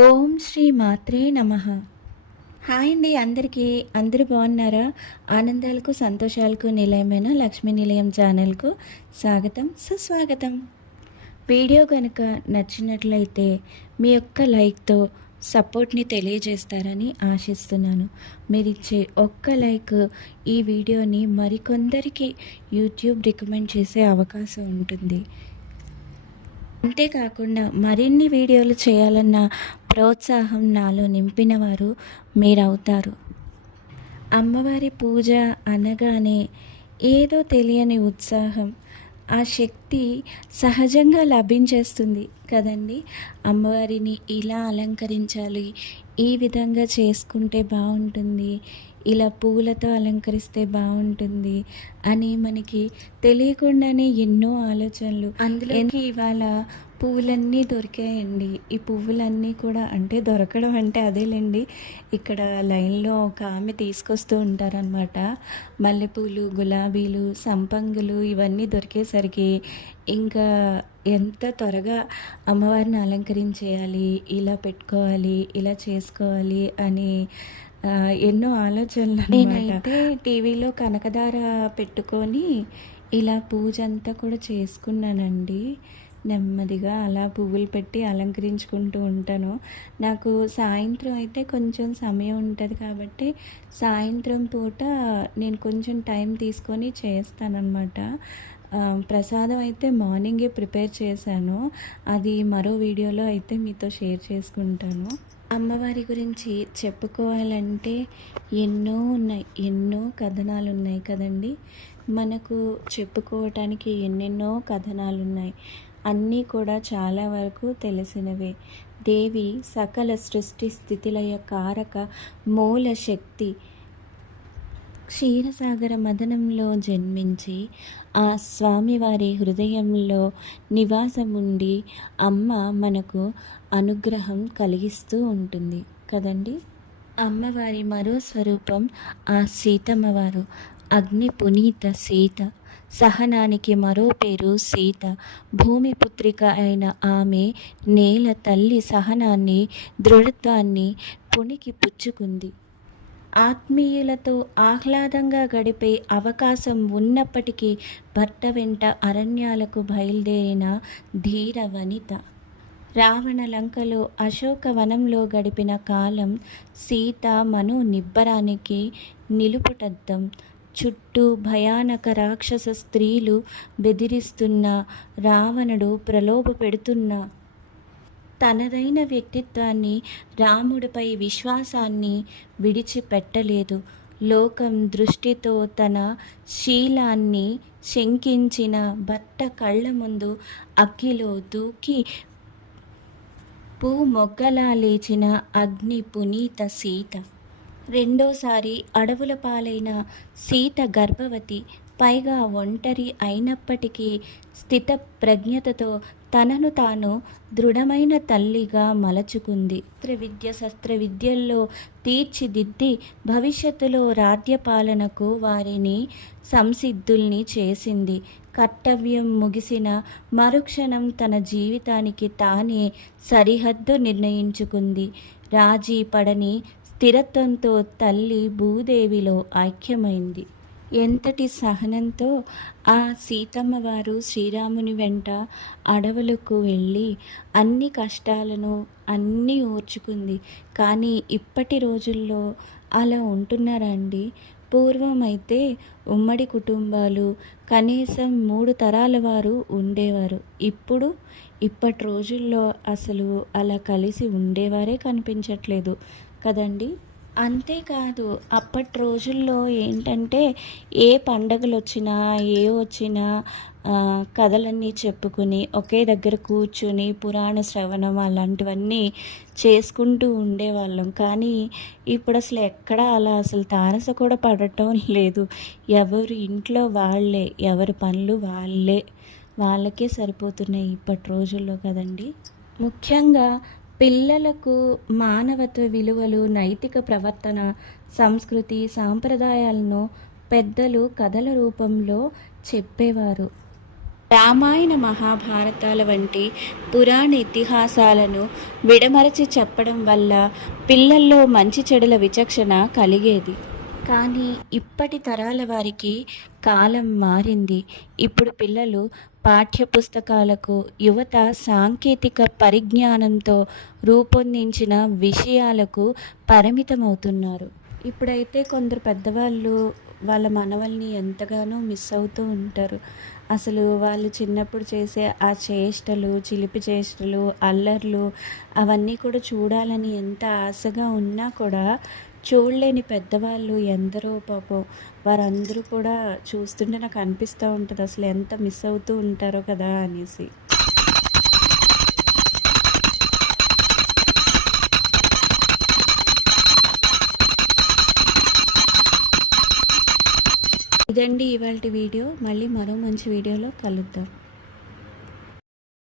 ఓం శ్రీ మాత్రే నమః. హాయ్ అండి అందరికీ. అందరూ బాగున్నారా? ఆనందాలకు సంతోషాలకు నిలయమైన లక్ష్మీ నిలయం ఛానల్కు స్వాగతం, సుస్వాగతం. వీడియో కనుక నచ్చినట్లయితే మీ యొక్క లైక్తో సపోర్ట్ని తెలియజేస్తారని ఆశిస్తున్నాను. మీరిచ్చే ఒక్క లైక్ ఈ వీడియోని మరికొందరికి యూట్యూబ్ రికమెండ్ చేసే అవకాశం ఉంటుంది. అంతేకాకుండా మరిన్ని వీడియోలు చేయాలన్న ప్రోత్సాహం నాలో నింపినవారు మీరవుతారు. అమ్మవారి పూజ అనగానే ఏదో తెలియని ఉత్సాహం, ఆ శక్తి సహజంగా లభించేస్తుంది కదండి. అమ్మవారిని ఇలా అలంకరించాలి, ఈ విధంగా చేసుకుంటే బాగుంటుంది, ఇలా పూలతో అలంకరిస్తే బాగుంటుంది అని మనకి తెలియకుండానే ఎన్నో ఆలోచనలు. అందులో ఇవాళ పువ్వులన్నీ దొరికాయండి. ఈ పువ్వులన్నీ కూడా అంటే దొరకడం అంటే అదేలేండి, ఇక్కడ లైన్లో ఒక ఆమె తీసుకొస్తూ ఉంటారనమాట. మల్లెపూలు, గులాబీలు, సంపంగులు ఇవన్నీ దొరికేసరికి ఇంకా ఎంత త్వరగా అమ్మవారిని అలంకరించేయాలి, ఇలా పెట్టుకోవాలి, ఇలా చేసుకోవాలి అని ఎన్నో ఆలోచనలు. నేనైతే టీవీలో కనకదార పెట్టుకొని ఇలా పూజ అంతా కూడా చేసుకున్నానండి. నెమ్మదిగా అలా పువ్వులు పెట్టి అలంకరించుకుంటూ ఉంటాను. నాకు సాయంత్రం అయితే కొంచెం సమయం ఉంటుంది కాబట్టి సాయంత్రం పూట నేను కొంచెం టైం తీసుకొని చేస్తానన్నమాట. ప్రసాదం అయితే మార్నింగే ప్రిపేర్ చేశాను, అది మరో వీడియోలో అయితే మీతో షేర్ చేసుకుంటాను. అమ్మవారి గురించి చెప్పుకోవాలంటే ఎన్నో ఉన్నాయి, ఎన్నో కథనాలు ఉన్నాయి కదండి. మనకు చెప్పుకోవటానికి ఎన్నెన్నో కథనాలు ఉన్నాయి, అన్నీ కూడా చాలా వరకు తెలిసినవే. దేవి సకల సృష్టి స్థితిలయ కారక మూల శక్తి. క్షీరసాగర మదనంలో జన్మించి ఆ స్వామివారి హృదయంలో నివాసముండి అమ్మ మనకు అనుగ్రహం కలిగిస్తూ ఉంటుంది కదండి. అమ్మవారి మరో స్వరూపం ఆ సీతమ్మవారు. అగ్ని పునీత సీత, సహనానికి మరో పేరు సీత. భూమిపుత్రిక అయిన ఆమె నేల తల్లి సహనాన్ని, దృఢత్వాన్ని పుణికి పుచ్చుకుంది. ఆత్మీయులతో ఆహ్లాదంగా గడిపే అవకాశం ఉన్నప్పటికీ భర్త వెంట అరణ్యాలకు బయలుదేరిన ధీర వనిత. రావణ లంకలో అశోకవనంలో గడిపిన కాలం సీత మనో నిబ్బరానికి నిలుపుటద్దం. చుట్టూ భయానక రాక్షస స్త్రీలు బెదిరిస్తున్న, రావణుడు ప్రలోభ పెడుతున్న తనదైన వ్యక్తిత్వాన్ని, రాముడిపై విశ్వాసాన్ని విడిచిపెట్టలేదు. లోకం దృష్టితో తన శీలాన్ని శంకించిన భర్త కళ్ళ ముందు అగ్గిలో దూకి మొగ్గలా లేచిన అగ్ని పునీత సీత. రెండోసారి అడవుల పాలైన సీత గర్భవతి, పైగా ఒంటరి అయినప్పటికీ స్థిత ప్రజ్ఞతతో తనను తాను దృఢమైన తల్లిగా మలచుకుంది. శస్త్ర విద్యల్లో తీర్చిదిద్ది భవిష్యత్తులో రాజ్యపాలనకు వారిని సంసిద్ధుల్ని చేసింది. కర్తవ్యం ముగిసిన మరుక్షణం తన జీవితానికి తానే సరిహద్దు నిర్ణయించుకుంది. రాజీ పడని స్థిరత్వంతో తల్లి భూదేవిలో ఐక్యమైంది. ఎంతటి సహనంతో ఆ సీతమ్మ వారు శ్రీరాముని వెంట అడవులకు వెళ్ళి అన్ని కష్టాలను అన్నీ ఓర్చుకుంది. కానీ ఇప్పటి రోజుల్లో అలా ఉంటున్నారా అండి? పూర్వం అయితే ఉమ్మడి కుటుంబాలు, కనీసం 3 తరాల వారు ఉండేవారు. ఇప్పటి రోజుల్లో అసలు అలా కలిసి ఉండేవారే కనిపించట్లేదు కదండి. అంతేకాదు, అప్పటి రోజుల్లో ఏంటంటే ఏ పండగలు వచ్చినా వచ్చినా కథలన్నీ చెప్పుకుని ఒకే దగ్గర కూర్చుని పురాణ శ్రవణం అలాంటివన్నీ చేసుకుంటూ ఉండేవాళ్ళం. కానీ ఇప్పుడు అసలు ఎక్కడా అలా అసలు తారస కూడా పడటం లేదు. ఎవరి ఇంట్లో వాళ్ళే, ఎవరి పనులు వాళ్ళకే సరిపోతున్నాయి ఇప్పటి రోజుల్లో కదండి. ముఖ్యంగా పిల్లలకు మానవత్వ విలువలు, నైతిక ప్రవర్తన, సంస్కృతి, సాంప్రదాయాలను పెద్దలు కథల రూపంలో చెప్పేవారు. రామాయణ మహాభారతాల వంటి పురాణ ఇతిహాసాలను విడమరచి చెప్పడం వల్ల పిల్లల్లో మంచి చెడుల విచక్షణ కలిగేది. కానీ ఇప్పటి తరాల వారికి కాలం మారింది. ఇప్పుడు పిల్లలు పాఠ్యపుస్తకాలకు, యువత సాంకేతిక పరిజ్ఞానంతో రూపొందించిన విషయాలకు పరిమితమవుతున్నారు. ఇప్పుడైతే కొందరు పెద్దవాళ్ళు వాళ్ళ మనవల్ని ఎంతగానో మిస్ అవుతూ ఉంటారు. అసలు వాళ్ళు చిన్నప్పుడు చేసే ఆ చేష్టలు, చిలిపి చేష్టలు, అల్లర్లు అవన్నీ కూడా చూడాలని ఎంత ఆశగా ఉన్నా కూడా చూడలేని పెద్దవాళ్ళు ఎందరో పాపం. వారందరూ కూడా చూస్తుంటే నాకు అనిపిస్తూ ఉంటుంది అసలు ఎంత మిస్ అవుతూ ఉంటారో కదా అనేసి. ఇదండి ఇవాల్టి వీడియో. మళ్ళీ మరో మంచి వీడియోలో కలుద్దాం.